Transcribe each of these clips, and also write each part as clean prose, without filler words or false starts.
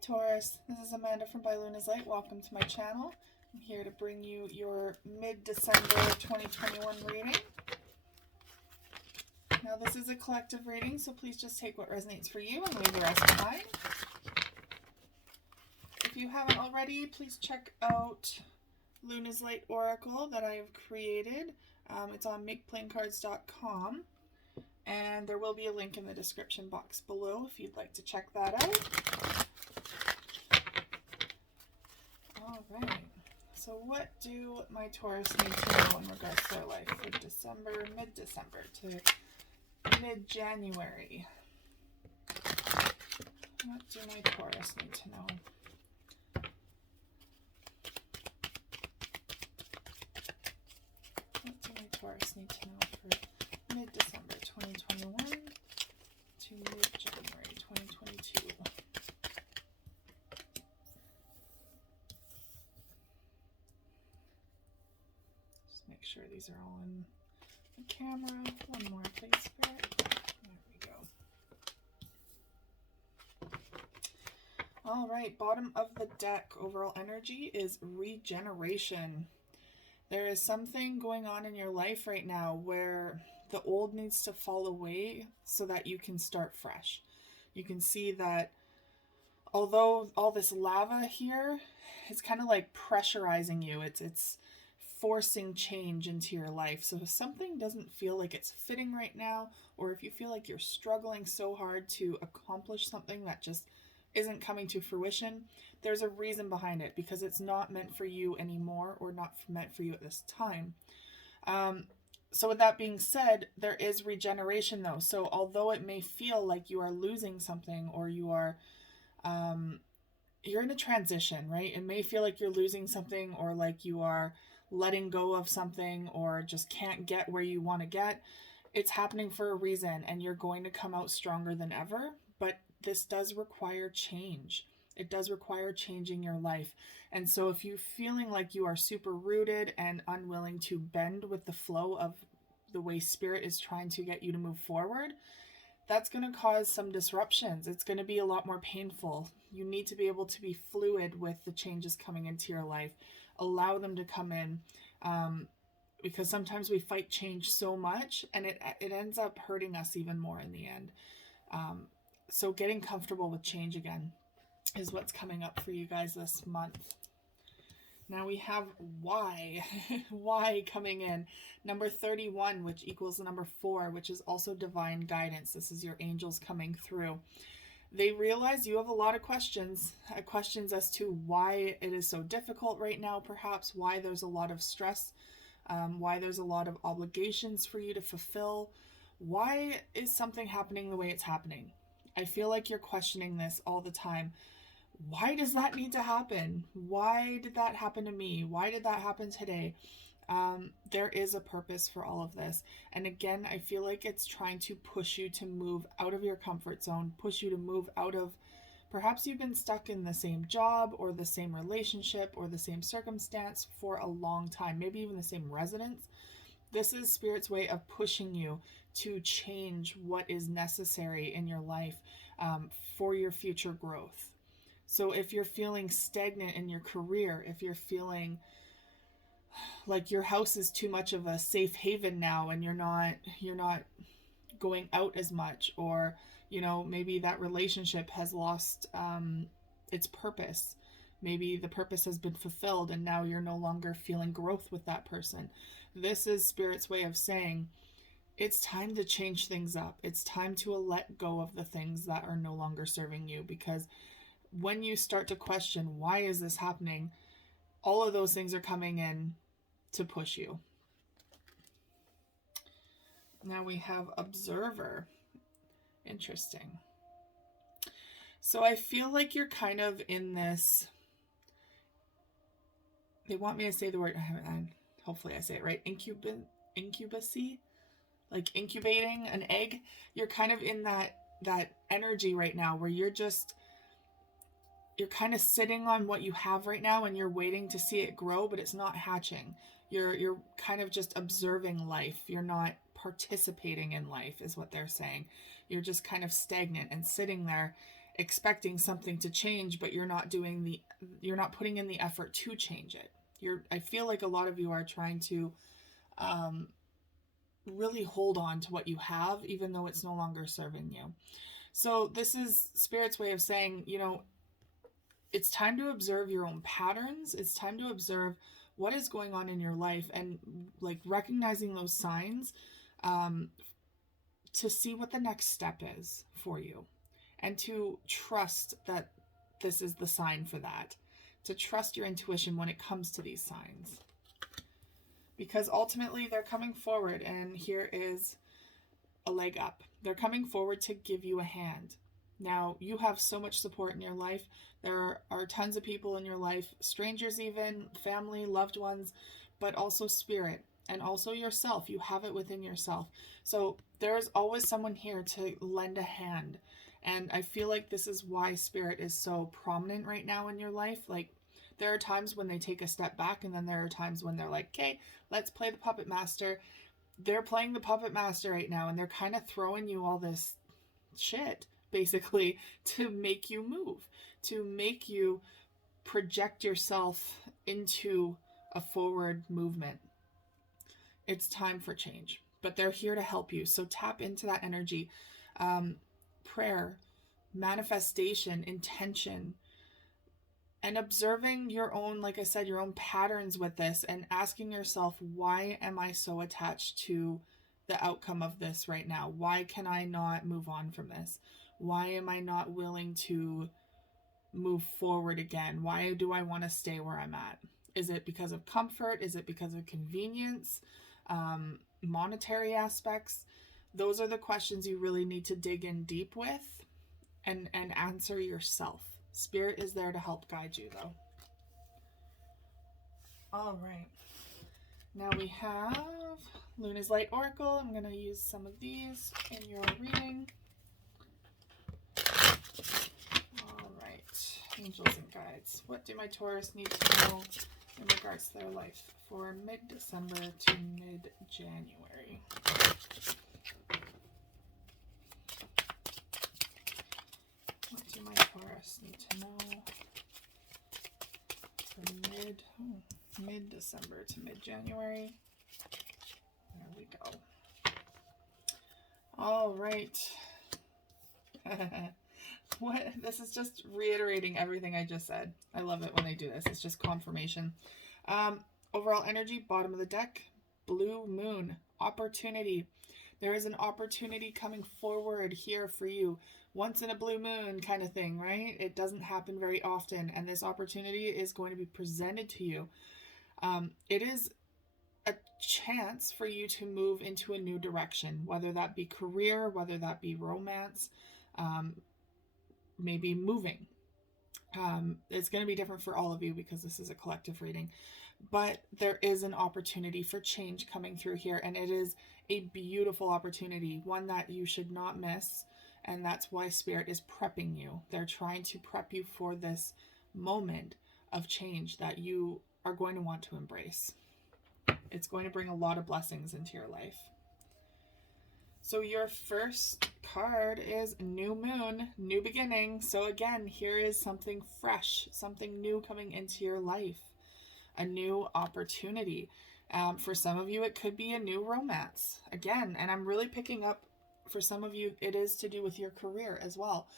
Taurus, this is Amanda from By Luna's Light. Welcome to my channel. I'm here to bring you your mid-December 2021 reading. Now this is a collective reading, so please just take what resonates for you and leave the rest behind. If you haven't already, please check out Luna's Light Oracle that I have created. It's on makeplaincards.com, and there will be a link in the description box below if you'd like to check that out. Alright, so what do my Taurus need to know in regards to their life for December, mid-December to mid-January? What do my Taurus need to know? What do my Taurus need to know for mid-December 2021 to mid-January 2022? Make sure these are all in the camera. One more, please, Spirit. There we go. All right, bottom of the deck, overall energy is regeneration. There is something going on in your life right now where the old needs to fall away so that you can start fresh. You can see that although all this lava here is kind of like pressurizing you, it's forcing change into your life. So if something doesn't feel like it's fitting right now, or if you feel like you're struggling so hard to accomplish something that just isn't coming to fruition, there's a reason behind it, because it's not meant for you anymore, or not meant for you at this time. So with that being said, there is regeneration though. So although it may feel like you are losing something, or you are you're in a transition, right? It may feel like you're losing something, or like you are letting go of something, or just can't get where you want to get. It's happening for a reason, and you're going to come out stronger than ever. But this does require change. It does require changing your life. And so if you're feeling like you are super rooted and unwilling to bend with the flow of the way Spirit is trying to get you to move forward, that's going to cause some disruptions. It's going to be a lot more painful. You need to be able to be fluid with the changes coming into your life. Allow them to come in, because sometimes we fight change so much, and it ends up hurting us even more in the end. So getting comfortable with change again is what's coming up for you guys this month. Now we have Y, Y coming in. Number 31, which equals the number 4, which is also divine guidance. This is your angels coming through. They realize you have a lot of questions as to why it is so difficult right now, perhaps why there's a lot of stress, why there's a lot of obligations for you to fulfill. Why is something happening the way it's happening? I feel like you're questioning this all the time. Why does that need to happen? Why did that happen to me? Why did that happen today? There is a purpose for all of this. And again, I feel like it's trying to push you to move out of your comfort zone, push you to move out of, perhaps you've been stuck in the same job or the same relationship or the same circumstance for a long time, maybe even the same residence. This is Spirit's way of pushing you to change what is necessary in your life for your future growth. So if you're feeling stagnant in your career, if you're feeling like your house is too much of a safe haven now, and you're not going out as much, or maybe that relationship has lost its purpose. Maybe the purpose has been fulfilled and now you're no longer feeling growth with that person. This is Spirit's way of saying it's time to change things up. It's time to let go of the things that are no longer serving you, because when you start to question, why is this happening? All of those things are coming in to push you. Now we have Observer. Interesting. So I feel like you're kind of in this, they want me to say the word, hopefully I say it right, incubusy, like incubating an egg. You're kind of in that energy right now where you're kind of sitting on what you have right now, and you're waiting to see it grow, but it's not hatching. You're kind of just observing life. You're not participating in life, is what they're saying. You're just kind of stagnant and sitting there expecting something to change, but you're not putting in the effort to change it. I feel like a lot of you are trying to really hold on to what you have, even though it's no longer serving you. So this is Spirit's way of saying, it's time to observe your own patterns. It's time to observe what is going on in your life, and like recognizing those signs, to see what the next step is for you, and to trust that this is the sign for that. To trust your intuition when it comes to these signs. Because ultimately they're coming forward, and here is a leg up. They're coming forward to give you a hand. Now, you have so much support in your life. There are tons of people in your life, strangers even, family, loved ones, but also spirit, and also yourself. You have it within yourself. So there's always someone here to lend a hand. And I feel like this is why spirit is so prominent right now in your life. Like, there are times when they take a step back, and then there are times when they're like, okay, let's play the puppet master. They're playing the puppet master right now, and they're kind of throwing you all this shit, basically, to make you move, to make you project yourself into a forward movement. It's time for change, but they're here to help you. So tap into that energy. Prayer, manifestation, intention, and observing your own, like I said, your own patterns with this, and asking yourself, why am I so attached to the outcome of this right now? Why can I not move on from this? Why am I not willing to move forward again? Why do I want to stay where I'm at? Is it because of comfort? Is it because of convenience? Monetary aspects? Those are the questions you really need to dig in deep with and answer yourself. Spirit is there to help guide you, though. All right. Now we have Luna's Light Oracle. I'm going to use some of these in your reading. All right. Angels and guides. What do my Taurus need to know in regards to their life for mid-December to mid-January? What do my Taurus need to know for mid-December to mid-January? There we go. All right. What? This is just reiterating everything I just said. I love it when they do this. It's just confirmation. Overall energy, bottom of the deck, blue moon, opportunity. There is an opportunity coming forward here for you. Once in a blue moon kind of thing, right? It doesn't happen very often, and this opportunity is going to be presented to you. It is a chance for you to move into a new direction, whether that be career, whether that be romance, maybe moving. It's going to be different for all of you because this is a collective reading, but there is an opportunity for change coming through here, and it is a beautiful opportunity, one that you should not miss. And that's why Spirit is prepping you. They're trying to prep you for this moment of change that you are going to want to embrace. It's going to bring a lot of blessings into your life. So your first card is New Moon, New Beginning. So again, here is something fresh, something new coming into your life, a new opportunity. For some of you, it could be a new romance. Again, and I'm really picking up, for some of you, it is to do with your career as well,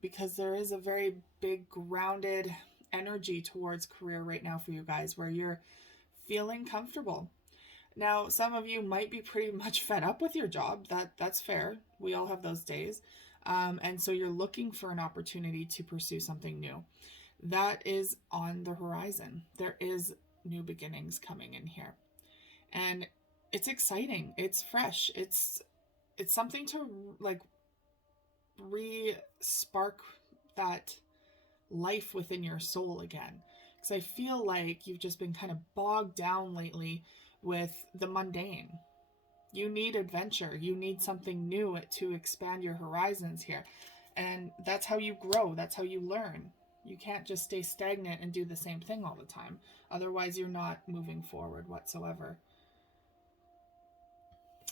because there is a very big grounded energy towards career right now for you guys, where you're feeling comfortable. Now, some of you might be pretty much fed up with your job. That's fair. We all have those days. And so you're looking for an opportunity to pursue something new. That is on the horizon. There is new beginnings coming in here. And it's exciting. It's fresh. It's something to like re-spark that life within your soul again. Because I feel like you've just been kind of bogged down lately with the mundane. You need adventure. You need something new to expand your horizons here. And that's how you grow. That's how you learn. You can't just stay stagnant and do the same thing all the time. Otherwise, you're not moving forward whatsoever.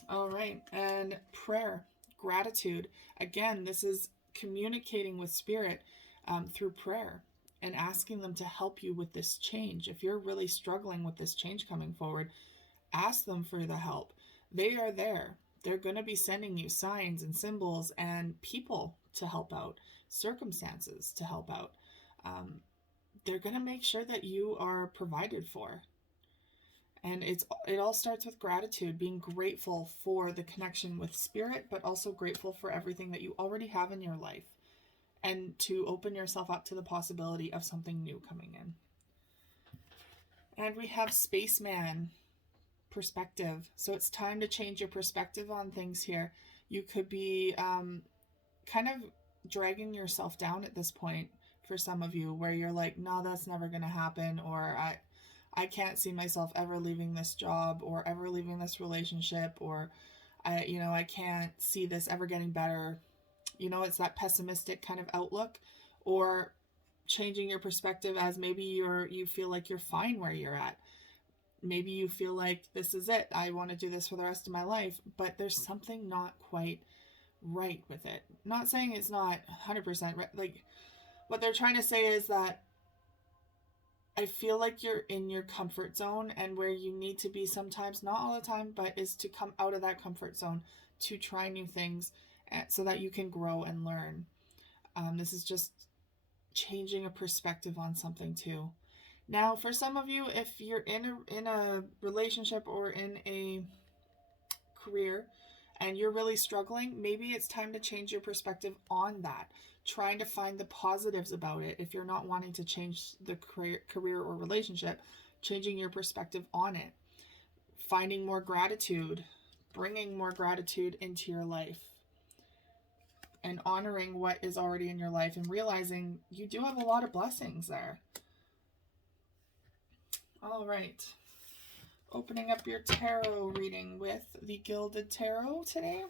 All right. And prayer, gratitude. Again, this is communicating with Spirit through prayer and asking them to help you with this change. If you're really struggling with this change coming forward, ask them for the help. They are there. They're going to be sending you signs and symbols and people to help out, circumstances to help out. They're going to make sure that you are provided for. And it all starts with gratitude, being grateful for the connection with Spirit, but also grateful for everything that you already have in your life, and to open yourself up to the possibility of something new coming in. And we have Spaceman, perspective. So it's time to change your perspective on things here. You could be kind of dragging yourself down at this point for some of you, where you're like, no, that's never going to happen, or I can't see myself ever leaving this job or ever leaving this relationship, or I can't see this ever getting better. It's that pessimistic kind of outlook. Or changing your perspective as maybe you feel like you're fine where you're at. Maybe you feel like this is it. I want to do this for the rest of my life, but there's something not quite right with it. Not saying it's not 100% right. Like, what they're trying to say is that I feel like you're in your comfort zone, and where you need to be sometimes, not all the time, but is to come out of that comfort zone to try new things so that you can grow and learn. This is just changing a perspective on something too. Now, for some of you, if you're in a relationship or in a career and you're really struggling, maybe it's time to change your perspective on that. Trying to find the positives about it. If you're not wanting to change the career or relationship, changing your perspective on it. Finding more gratitude, bringing more gratitude into your life, and honoring what is already in your life and realizing you do have a lot of blessings there. All right. Opening up your tarot reading with the Gilded Tarot today.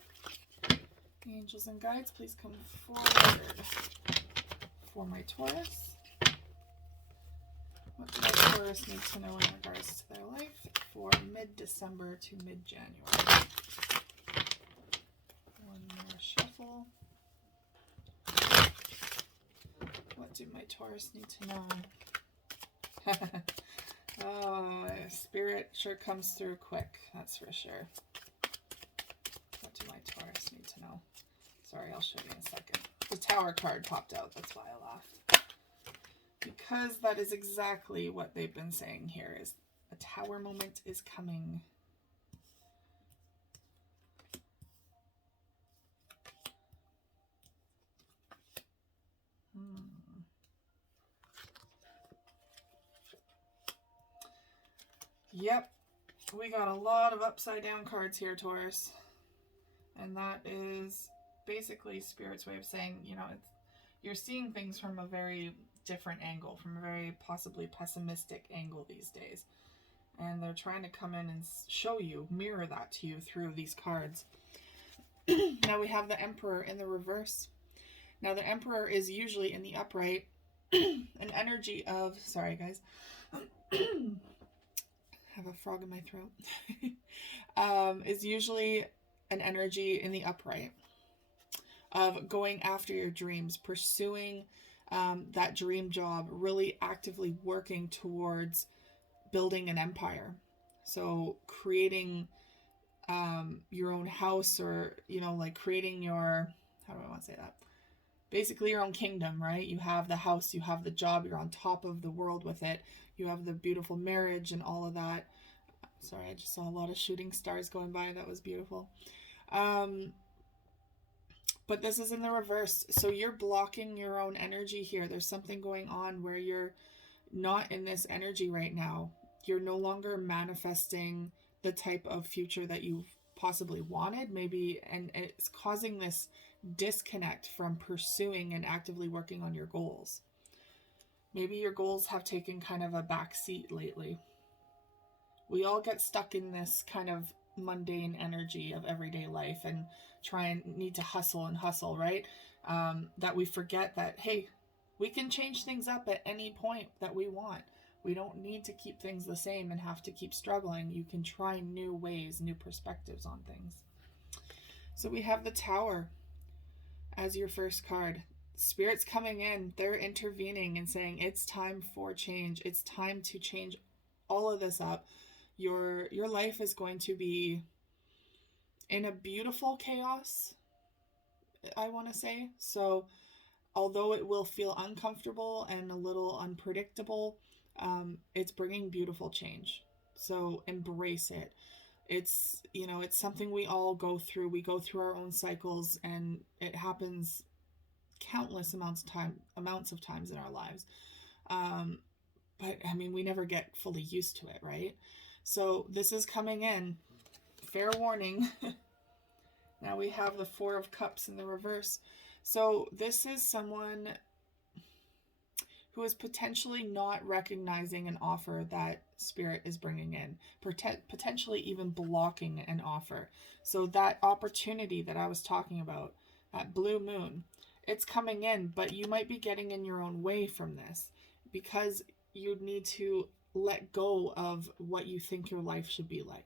Angels and guides, please come forward for my Taurus. What do my Taurus need to know in regards to their life for mid-December to mid-January? One more shuffle. What do my Taurus need to know? Oh, Spirit sure comes through quick, that's for sure. What do my Taurus need to know? Sorry, I'll show you in a second. The Tower card popped out, that's why I laughed. Because that is exactly what they've been saying here, is a Tower moment is coming. Yep, we got a lot of upside down cards here, Taurus. And that is basically Spirit's way of saying, you're seeing things from a very different angle, from a very possibly pessimistic angle these days. And they're trying to come in and show you, mirror that to you through these cards. Now we have the Emperor in the reverse. Now the Emperor is usually in the upright an energy of, sorry guys, have a frog in my throat, is usually an energy in the upright of going after your dreams, pursuing that dream job, really actively working towards building an empire. So creating your own house, or, like creating your, how do I want to say that? Basically your own kingdom, right? You have the house, you have the job, you're on top of the world with it. You have the beautiful marriage and all of that. Sorry, I just saw a lot of shooting stars going by. That was beautiful. But this is in the reverse. So you're blocking your own energy here. There's something going on where you're not in this energy right now. You're no longer manifesting the type of future that you possibly wanted, maybe, and it's causing this disconnect from pursuing and actively working on your goals. Maybe your goals have taken kind of a back seat lately. We all get stuck in this kind of mundane energy of everyday life and need to hustle, right? That we forget that, hey, we can change things up at any point that we want. We don't need to keep things the same and have to keep struggling. You can try new ways, new perspectives on things. So we have the Tower. as your first card. Spirit's coming in, they're intervening and saying it's time for change. It's time to change all of this up. Your life is going to be in a beautiful chaos, I want to say. So, although it will feel uncomfortable and a little unpredictable, it's bringing beautiful change. So, embrace it. It's, it's something we all go through. We go through our own cycles, and it happens countless amounts of times in our lives. But I mean, we never get fully used to it, right? So this is coming in. Fair warning. Now we have the Four of Cups in the reverse. So this is someone who is potentially not recognizing an offer that Spirit is bringing in, potentially even blocking an offer. So that opportunity that I was talking about, that blue moon, it's coming in, but you might be getting in your own way from this because you need to let go of what you think your life should be like.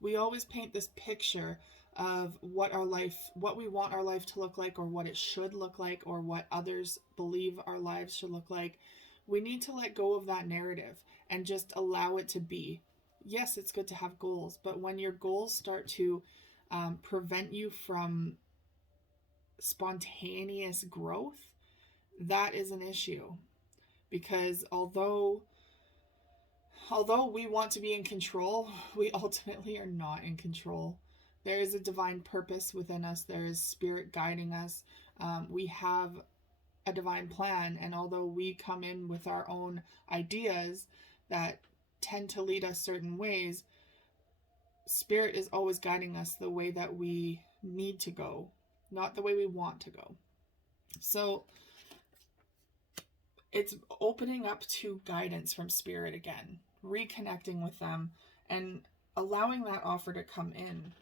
We always paint this picture of what we want our life to look like, or what it should look like, or what others believe our lives should look like. We need to let go of that narrative and just allow it to be. Yes, it's good to have goals, but when your goals start to prevent you from spontaneous growth, that is an issue. Because although we want to be in control, we ultimately are not in control. There is a divine purpose within us. There is Spirit guiding us. We have a divine plan. And although we come in with our own ideas that tend to lead us certain ways, Spirit is always guiding us the way that we need to go, not the way we want to go. So it's opening up to guidance from Spirit again, reconnecting with them, and allowing that offer to come in.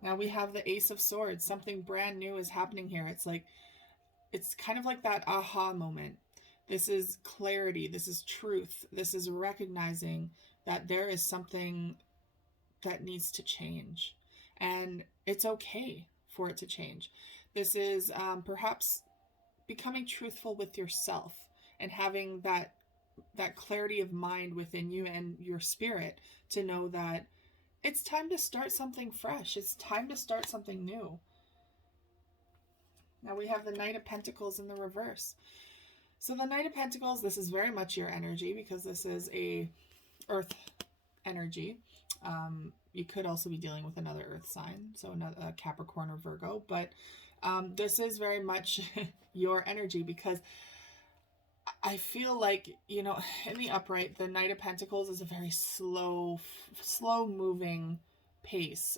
Now we have the Ace of Swords. Something brand new is happening here. It's kind of like that aha moment. This is clarity. This is truth. This is recognizing that there is something that needs to change. And it's okay for it to change. This is perhaps becoming truthful with yourself and having that clarity of mind within you and your spirit to know that it's time to start something fresh. It's time to start something new. Now we have the Knight of Pentacles in the reverse. So the Knight of Pentacles, this is very much your energy because this is a earth energy. You could also be dealing with another earth sign, so a Capricorn or Virgo, but this is very much your energy because I feel like, in the upright, the Knight of Pentacles is a very slow moving pace.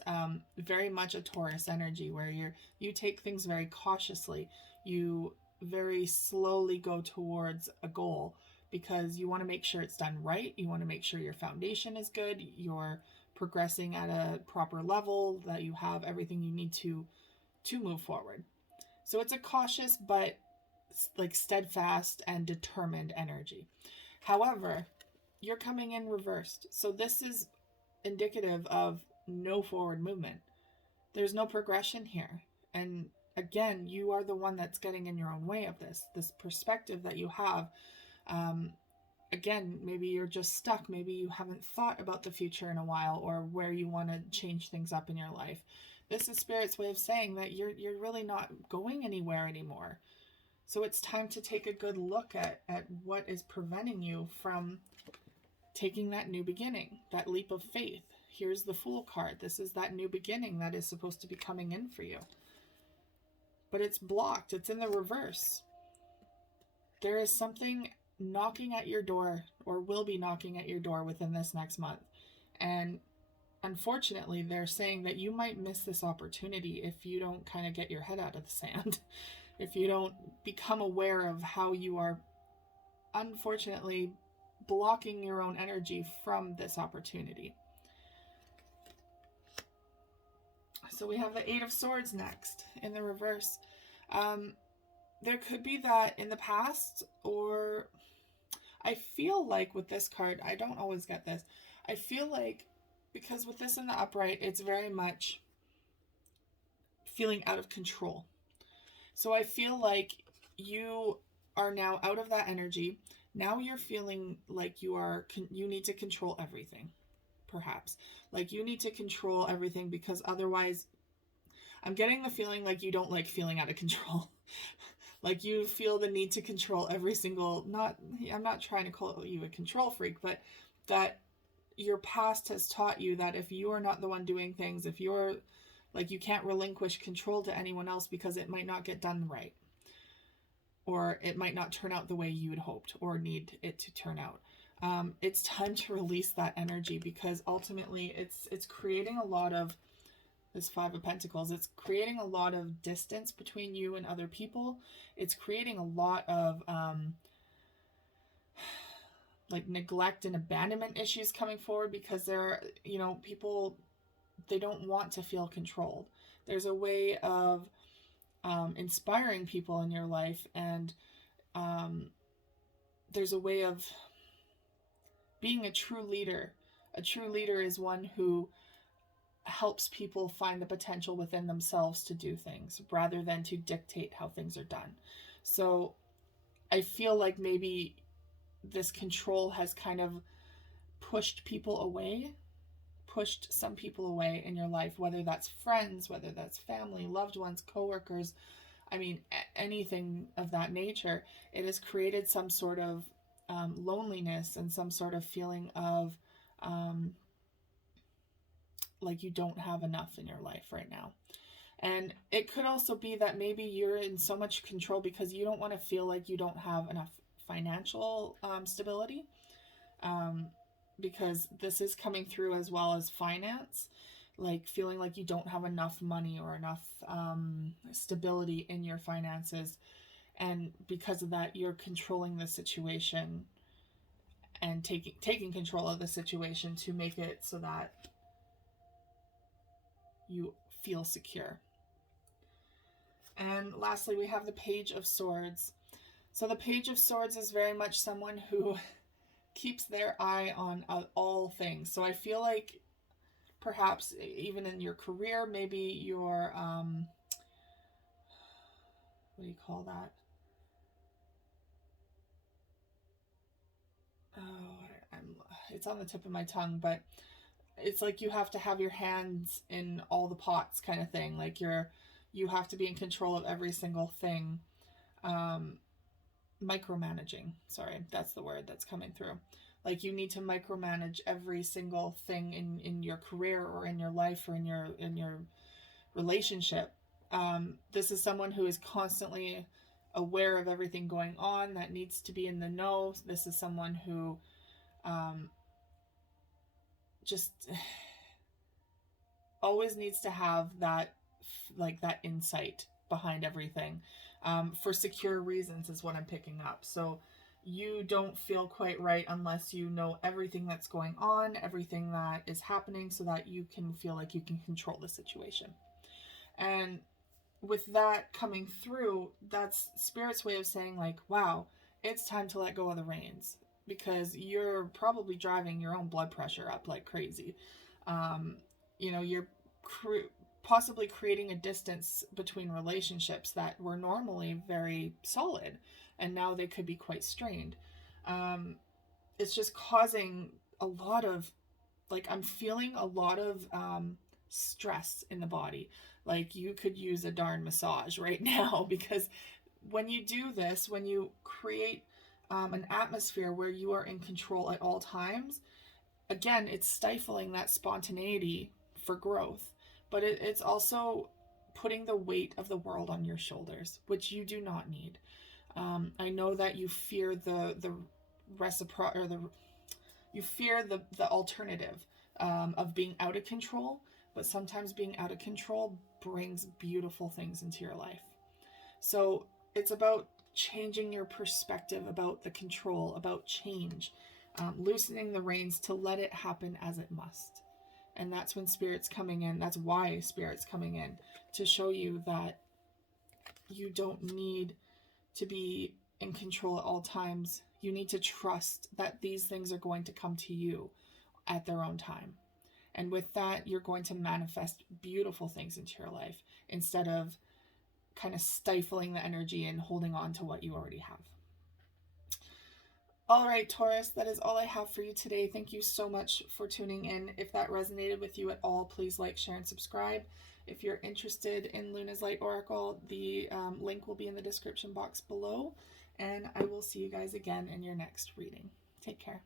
Very much a Taurus energy where you take things very cautiously. You very slowly go towards a goal because you want to make sure it's done right. You want to make sure your foundation is good. You're progressing at a proper level, that you have everything you need to move forward. So it's a cautious but like steadfast and determined energy. However, you're coming in reversed. So this is indicative of no forward movement. There's no progression here. And again, you are the one that's getting in your own way of this perspective that you have. Again, maybe you're just stuck. Maybe you haven't thought about the future in a while or where you want to change things up in your life. This is Spirit's way of saying that you're really not going anywhere anymore. So it's time to take a good look at what is preventing you from taking that new beginning, that leap of faith. Here's the Fool card. This is that new beginning that is supposed to be coming in for you. But it's blocked. It's in the reverse. There is something knocking at your door, or will be knocking at your door within this next month. And unfortunately, they're saying that you might miss this opportunity if you don't kind of get your head out of the sand. If you don't become aware of how you are, unfortunately, blocking your own energy from this opportunity. So we have the Eight of Swords next in the reverse. There could be that in the past, or I feel like with this card, I don't always get this. I feel like because with this in the upright, it's very much feeling out of control. So I feel like you are now out of that energy. Now you're feeling like you need to control everything, perhaps. Like you need to control everything because otherwise I'm getting the feeling like you don't like feeling out of control. Like you feel the need to control every single, not, I'm not trying to call you a control freak, but that your past has taught you that if you are not the one doing things, if you're like, you can't relinquish control to anyone else because it might not get done right, or it might not turn out the way you had hoped or need it to turn out. It's time to release that energy because ultimately it's creating a lot of this Five of Pentacles. It's creating a lot of distance between you and other people. It's creating a lot of like neglect and abandonment issues coming forward because they're, people, they don't want to feel controlled. There's a way of inspiring people in your life, and there's a way of being a true leader. A true leader is one who helps people find the potential within themselves to do things rather than to dictate how things are done. So I feel like maybe this control has kind of pushed some people away in your life, whether that's friends, whether that's family, loved ones, coworkers. I mean, anything of that nature. It has created some sort of loneliness and some sort of feeling of like you don't have enough in your life right now. And it could also be that maybe you're in so much control because you don't want to feel like you don't have enough financial stability, because this is coming through as well as finance, like feeling like you don't have enough money or enough stability in your finances. And because of that, you're controlling the situation and taking control of the situation to make it so that you feel secure. And lastly, we have the Page of Swords. So the Page of Swords is very much someone who keeps their eye on all things. So I feel like perhaps even in your career, maybe your, what do you call that? Oh, it's on the tip of my tongue, but it's like you have to have your hands in all the pots kind of thing. Like you have to be in control of every single thing. Micromanaging, sorry, that's the word that's coming through. Like you need to micromanage every single thing in your career or in your life or in your relationship. This is someone who is constantly aware of everything going on, that needs to be in the know. This is someone who just always needs to have that, like that insight behind everything, for secure reasons is what I'm picking up. So you don't feel quite right unless you know everything that's going on, everything that is happening, so that you can feel like you can control the situation. And with that coming through, that's Spirit's way of saying like, wow, it's time to let go of the reins, because you're probably driving your own blood pressure up like crazy. You're possibly creating a distance between relationships that were normally very solid, and now they could be quite strained. It's just causing a lot of, like, I'm feeling a lot of stress in the body. Like you could use a darn massage right now, because when you do this, when you create an atmosphere where you are in control at all times, again, it's stifling that spontaneity for growth, but it's also putting the weight of the world on your shoulders, which you do not need. I know that you fear the reciprocal, or you fear the alternative of being out of control, but sometimes being out of control brings beautiful things into your life. So it's about changing your perspective about the control, about change, loosening the reins to let it happen as it must. And that's when Spirit's coming in. That's why Spirit's coming in, to show you that you don't need to be in control at all times. You need to trust that these things are going to come to you at their own time. And with that, you're going to manifest beautiful things into your life instead of kind of stifling the energy and holding on to what you already have. All right, Taurus, that is all I have for you today. Thank you so much for tuning in. If that resonated with you at all, please like, share, and subscribe. If you're interested in Luna's Light Oracle, the link will be in the description box below. And I will see you guys again in your next reading. Take care.